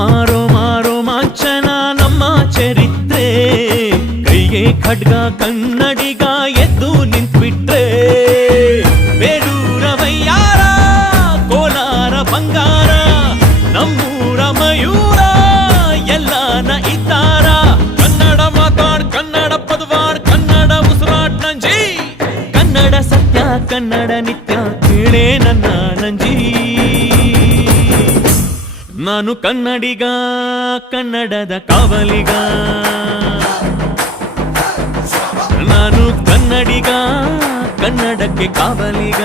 ಮಾರೋ ಮಾರೋ ಮಾಂಚನ ನಮ್ಮ ಚರಿತ್ರೆ ಕೈಗೆ ಖಡ್ಗ ಕನ್ನಡಿಗ ಎದ್ದು ನಿಂತ್ಬಿಟ್ರೆ ಬೇರೂರ ವಯ್ಯಾರ ಕೋಲಾರ ಬಂಗಾರ ನಮ್ಮೂರ ಮಯೂರ ಎಲ್ಲಾನ ಇದ್ದಾರ ಕನ್ನಡ ಮಾತಾಡ್ ಕನ್ನಡ ಪದವಾಡ್ ಕನ್ನಡ ಉಸಿರಾಡ್ ನಂಜಿ ಕನ್ನಡ ಸತ್ಯ ಕನ್ನಡ ನಿತ್ಯ ಕೇಳೇ ನನ್ನ ನಂಜಿ ನಾನು ಕನ್ನಡಿಗ ಕನ್ನಡದ ಕಾವಲಿಗ ನಾನು ಕನ್ನಡಿಗ ಕನ್ನಡಕ್ಕೆ ಕಾವಲಿಗ